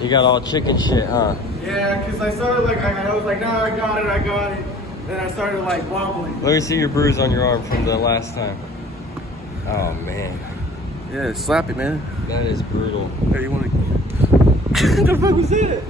You got all chicken shit, huh? Yeah, because I started like, I was like, no, I got it. Then I started like wobbling. Let me see your bruise on your arm from the last time. Oh, man. Yeah, slap it, man. That is brutal. Hey, you want to... What the fuck was that?